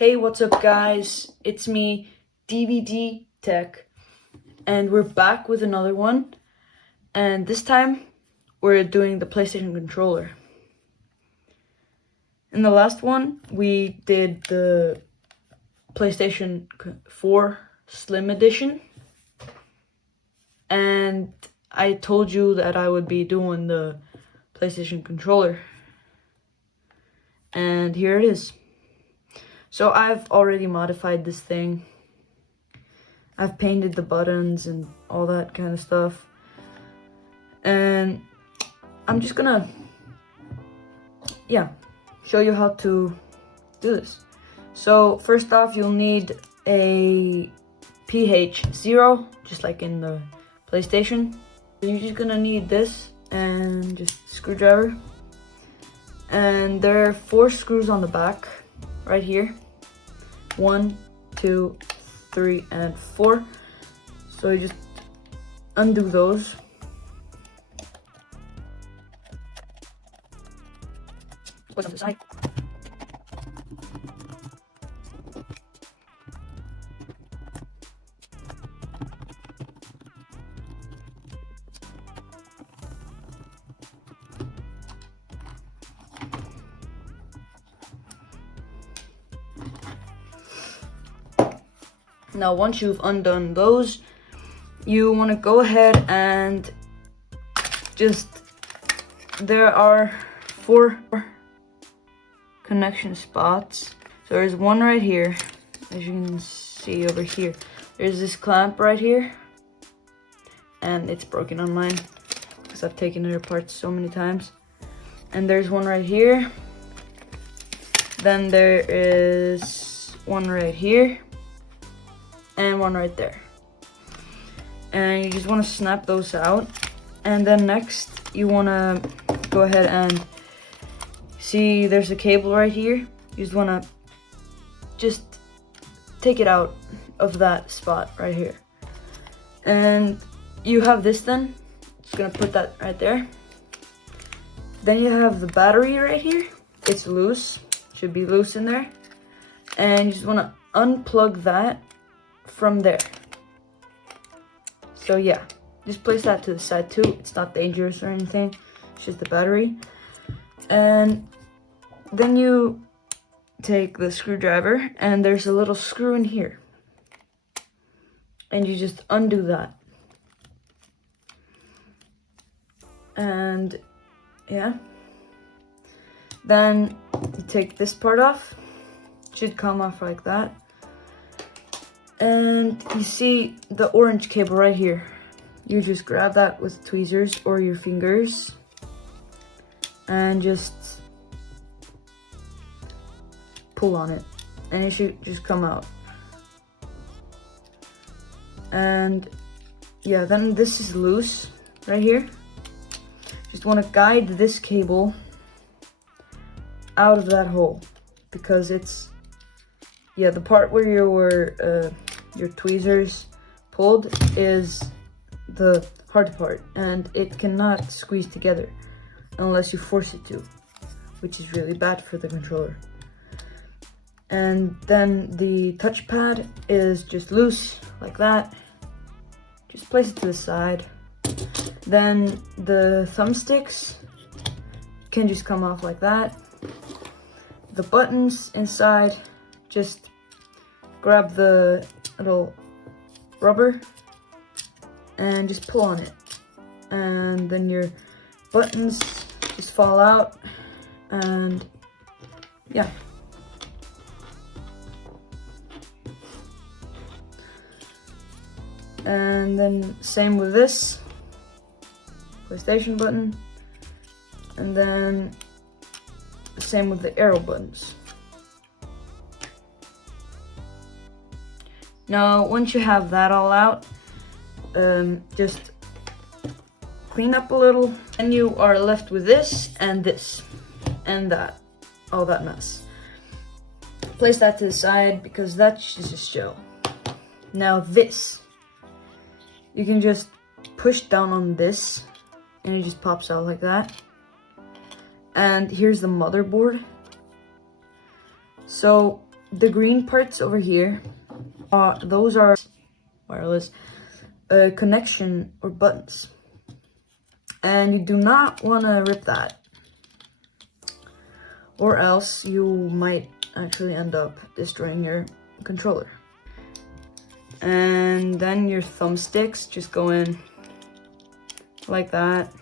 Hey, what's up guys? It's me, DVD Tech, and we're back with another one. And this time, we're doing the PlayStation controller. In the last one, we did the PlayStation 4 Slim Edition. And I told you that I would be doing the PlayStation controller. And here it is. So I've already modified this thing. I've painted the buttons and all that kind of stuff. And I'm just gonna, show you how to do this. So first off, you'll need a PH0, just like in the PlayStation. You're just gonna need this and just a screwdriver. And there are 4 screws on the back, right here. 1, 2, 3, and 4. So you just undo those. Put them to the side. Now, once you've undone those, you want to go ahead and there are 4 connection spots. So there's one right here, as you can see over here. There's this clamp right here, and it's broken on mine because I've taken it apart so many times. And there's one right here. Then there is one right here. And one right there. And you just want to snap those out. And then next, you want to go ahead and see there's a cable right here. You just want to take it out of that spot right here. And you have this then. Just gonna put that right there. Then you have the battery right here. It's loose. Should be loose in there. And you just want to unplug that from there. So yeah, just place that to the side too. It's not dangerous or anything. It's just the battery. And then you take the screwdriver, and there's a little screw in here. And you just undo that. And yeah. Then you take this part off. It should come off like that. And you see the orange cable right here. You just grab that with tweezers or your fingers and just pull on it, and it should just come out. And yeah, then this is loose right here. Just want to guide this cable out of that hole, because it's the part where your tweezers pulled is the hard part, and it cannot squeeze together unless you force it to, which is really bad for the controller. And then the touchpad is just loose like that. Just place it to the side. Then the thumbsticks can just come off like that. The buttons inside, just grab the little rubber and just pull on it, and then your buttons just fall out. And yeah, and then same with this PlayStation button, and then same with the arrow buttons. Now, once you have that all out, just clean up a little, and you are left with this and that, all that mess. Place that to the side because that's just a shell. Now this, you can just push down on this, and it just pops out like that. And here's the motherboard. So the green parts over here, those are wireless connection or buttons. And you do not want to rip that, or else you might actually end up destroying your controller. And then your thumbsticks just go in like that,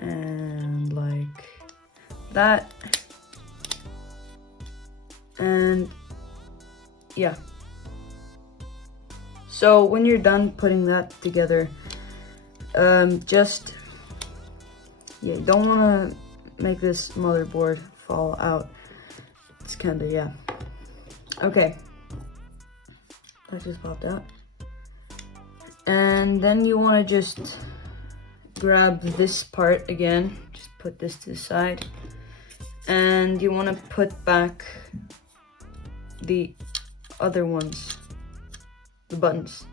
and like that, and yeah. So when you're done putting that together, you don't want to make this motherboard fall out. It's kind of, yeah. Okay, that just popped out. And then you want to just grab this part again, just put this to the side, and you want to put back the other ones, the buttons.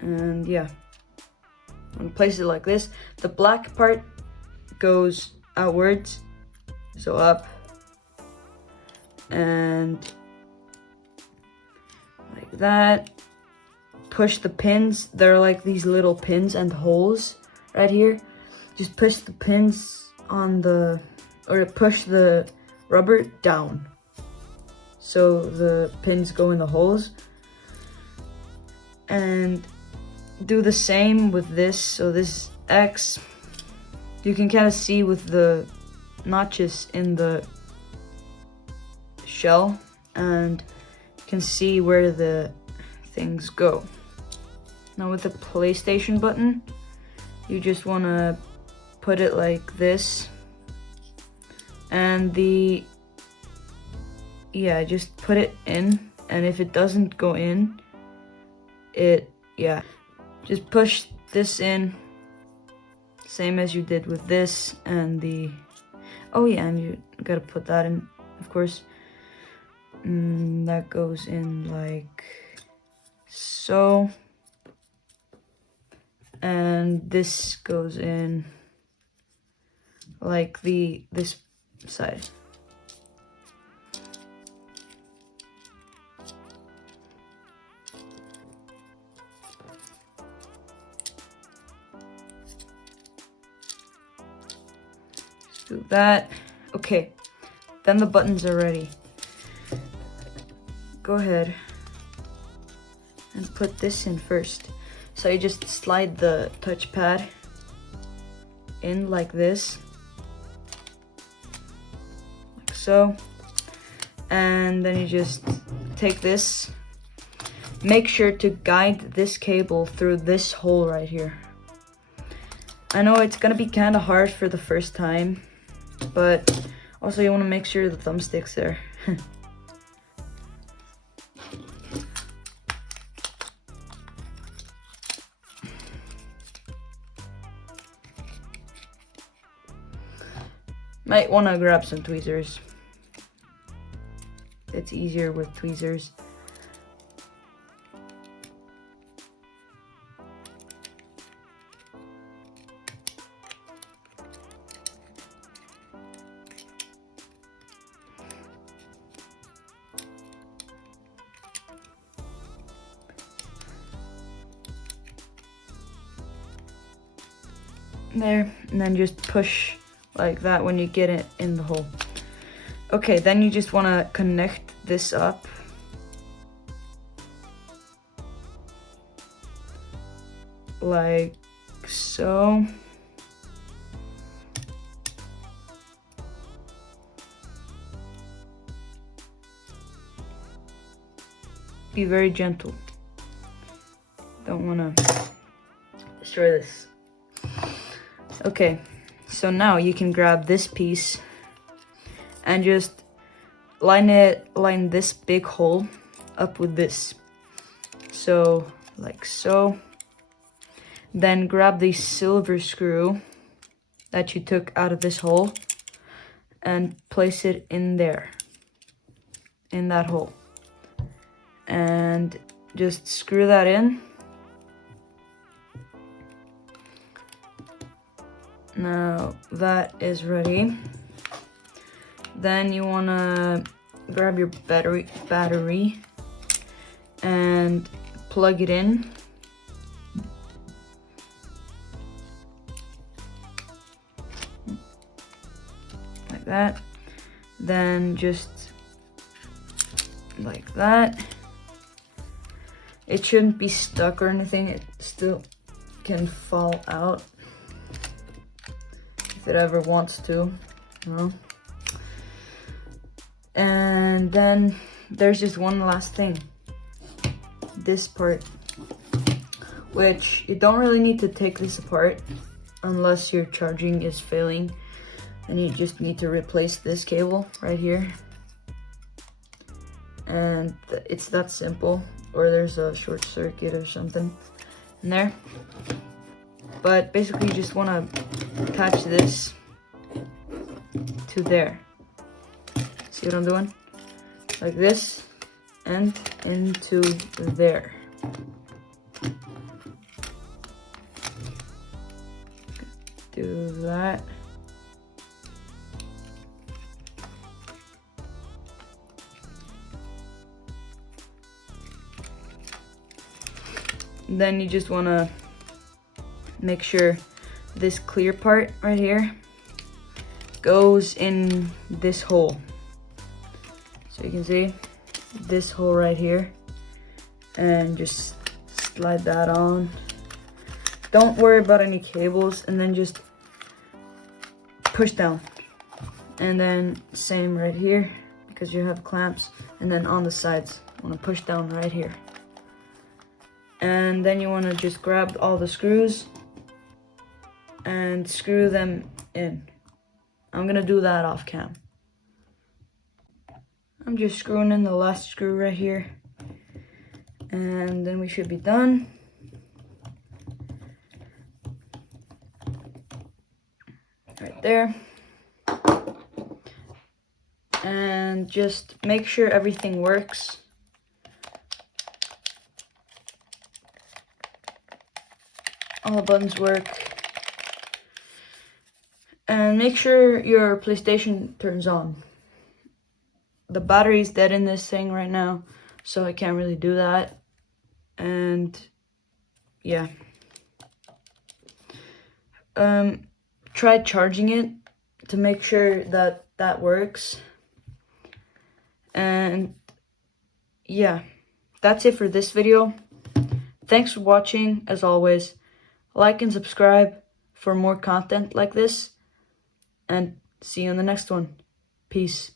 And yeah, I'm gonna place it like this. The black part goes outwards, so up, and like that. Push the pins, they're like these little pins and holes right here. Just push the pins on the, or push the rubber down, so the pins go in the holes. And do the same with this. So this X, you can kind of see with the notches in the shell, and you can see where the things go. Now with the PlayStation button, you just want to put it like this, and just put it in, and if it doesn't go in, just push this in, same as you did with this, and and you gotta put that in, of course. That goes in like so, and this goes in like this side. Just do that. Okay, then the buttons are ready. Go ahead and put this in first. So you just slide the touchpad in like this, like so, and then you just take this. Make sure to guide this cable through this hole right here. I know it's gonna be kind of hard for the first time, but also you want to make sure the thumbstick's there. Might want to grab some tweezers. It's easier with tweezers. There, and then just push like that when you get it in the hole. Okay, then you just want to connect this up. Like so. Be very gentle. Don't want to destroy this. Okay, so now you can grab this piece and just line this big hole up with this. So, like so. Then grab the silver screw that you took out of this hole and place it in there, in that hole. And just screw that in. Now that is ready. Then you wanna grab your battery and plug it in. Like that. Then just like that. It shouldn't be stuck or anything. It still can fall out if it ever wants to, you know. And then there's just one last thing. This part, which you don't really need to take this apart unless your charging is failing, and you just need to replace this cable right here. And it's that simple, or there's a short circuit or something in there. But basically you just want to attach this to there. See what I'm doing? Like this, and into there. Do that. Then you just want to make sure this clear part right here goes in this hole. So you can see this hole right here, and just slide that on. Don't worry about any cables, and then just push down. And then same right here, because you have clamps, and then on the sides, you want to push down right here. And then you want to just grab all the screws and screw them in. I'm gonna do that off cam. I'm just screwing in the last screw right here, and then we should be done. Right there. And just make sure everything works. All the buttons work. And make sure your PlayStation turns on. The battery's dead in this thing right now, so I can't really do that. And yeah. Try charging it to make sure that that works. And yeah, that's it for this video. Thanks for watching. As always, like and subscribe for more content like this, and see you in the next one. Peace.